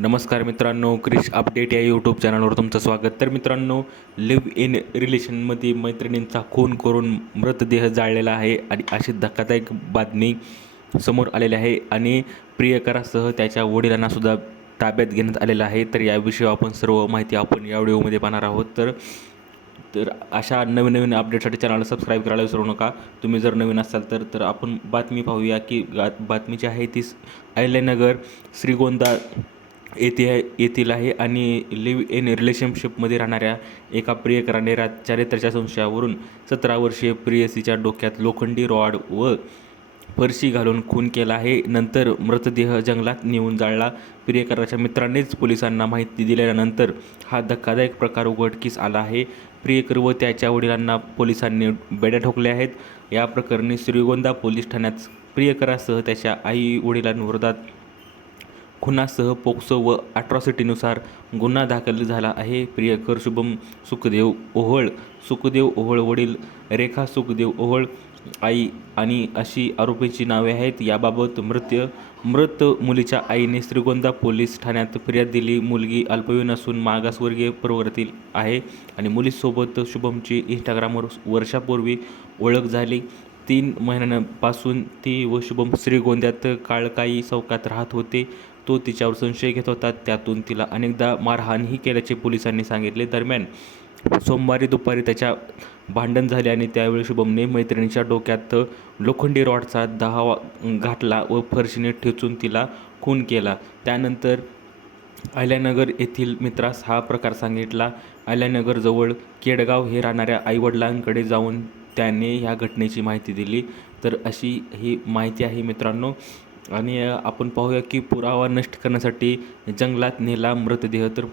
नमस्कार मित्रांनो, क्रिश अपडेट या यूट्यूब चॅनलवर तुमचं स्वागत. तर मित्रांनो, लिव्ह इन रिलेशनमध्ये मैत्रिणींचा खून करून मृतदेह जाळलेला आहे आणि अशी धक्कादायक बातमी समोर आलेली आहे आणि प्रियकरासह त्याच्या वडिलांनासुद्धा ताब्यात घेण्यात आलेलं आहे. तर याविषयी आपण सर्व माहिती आपण या व्हिडिओमध्ये पाहणार आहोत. तर तर अशा नवीन नवीन अपडेटसाठी चॅनलला सबस्क्राईब करायला विसरू नका. तुम्ही जर नवीन असाल तर आपण बातमी पाहूया की बातमी जी आहे ती अहिल्यानगर श्रीगोंदा येथील आहे आणि लिव्ह इन रिलेशनशिपमध्ये राहणाऱ्या एका प्रियकराने चारित्र्याच्या संशयावरून 17 वर्षीय प्रेयसीच्या डोक्यात लोखंडी रॉड व फरशी घालून खून केला आहे. नंतर मृतदेह जंगलात नेऊन जाळला. प्रियकराच्या मित्रांनीच पोलिसांना माहिती दिल्यानंतर हा धक्कादायक प्रकार उघडकीस आला आहे. प्रियकर व त्याच्या वडिलांना पोलिसांनी बेड्या ठोकल्या आहेत. या प्रकरणी श्रीगोंदा पोलीस ठाण्यात प्रियकरासह त्याच्या आई वडिलांविरोधात खुनासह पोक्सो व अट्रॉसिटीनुसार गुन्हा दाखल झाला आहे. प्रियकर शुभम सुखदेव ओहोळ वडील रेखा सुखदेव ओहोळ आई आणि अशी आरोपींची नावे आहेत. याबाबत मृत मुलीच्या आईने श्रीगोंदा पोलीस ठाण्यात फिर्याद दिली. मुलगी अल्पवयीन असून मागासवर्गीय प्रवर्गातील आहे आणि मुलीसोबत शुभमची इंस्टाग्रामवर वर्षापूर्वी ओळख झाली. 3 महिन्यांपासून ती व शुभम श्रीगोंद्यात काळकाई चौकात राहत होते. तो तिच्यावर संशय घेत होता. त्यातून तिला अनेकदा मारहाणही केल्याचे पोलिसांनी सांगितले. दरम्यान सोमवारी दुपारी त्याच्या भांडण झाले आणि त्यावेळी शुभमने मैत्रिणीच्या डोक्यात लोखंडी रॉडचा दहावा घातला व फरशीने ठेचून तिला खून केला. त्यानंतर अहिल्यानगर येथील मित्रास हा प्रकार सांगितला. अहिल्यानगरजवळ केडगाव हे राहणाऱ्या आईवडिलांकडे जाऊन त्याने ह्या घटनेची माहिती दिली. तर अशी ही माहिती आहे मित्रांनो. आणि आपण पाहूया की पुरावा नष्ट करण्यासाठी जंगलात नेला मृतदेह. तर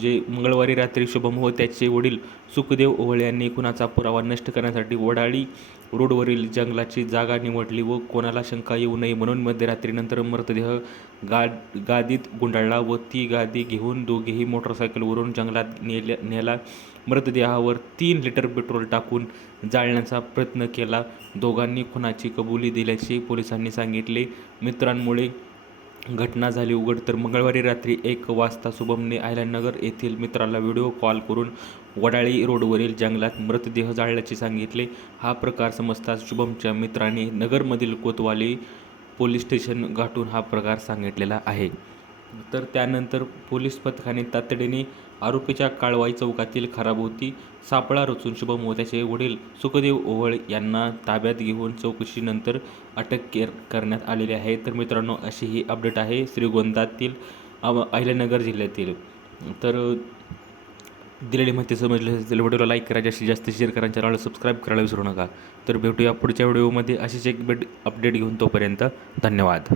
जे मंगळवारी रात्री शुभम व त्याचे वडील सुखदेव ओहोळ यांनी खुनाचा पुरावा नष्ट करण्यासाठी वडाळी रोडवरील जंगलाची जागा निवडली व कोणाला शंका येऊ नये म्हणून मध्यरात्रीनंतर मृतदेह गादीत गुंडाळला व ती गादी घेऊन दोघेही मोटरसायकलवरून जंगलात नेला. मृतदेहावर 3 लिटर पेट्रोल टाकून जाळण्याचा प्रयत्न केला. दोघांनी खुनाची कबुली दिल्याचे पोलिसांनी सांगितले. मित्रांमुळे घटना झाली उघड. तर मंगळवारी रात्री 1 वाजता शुभमने अहिल्यानगर येथील मित्राला व्हिडिओ कॉल करून वडाळी रोडवरील जंगलात मृतदेह जाळल्याचे सांगितले. हा प्रकार समजताच शुभमच्या मित्राने नगरमधील कोतवाली पोलीस स्टेशन गाठून हा प्रकार सांगितलेला आहे. तर त्यानंतर पोलीस पथकाने तातडीने आरोपीच्या काळवाई चौकातील खराबोती सापळा रचून शुभम व त्याचे वडील सुखदेव ओहोळ यांना ताब्यात घेऊन चौकशीनंतर अटक करण्यात आलेली आहे. तर मित्रांनो, अशी ही अपडेट आहे श्रीगोंद्यातील अहिल्यानगर जिल्ह्यातील. तर दिलेली माहिती समजली असेल व्हिडिओला लाईक करा, जास्तीत जास्त शेअर करा, चॅनलला सबस्क्राईब करायला विसरू नका. तर भेटूया पुढच्या व्हिडिओमध्ये अशीच एक अपडेट घेऊन. तोपर्यंत धन्यवाद.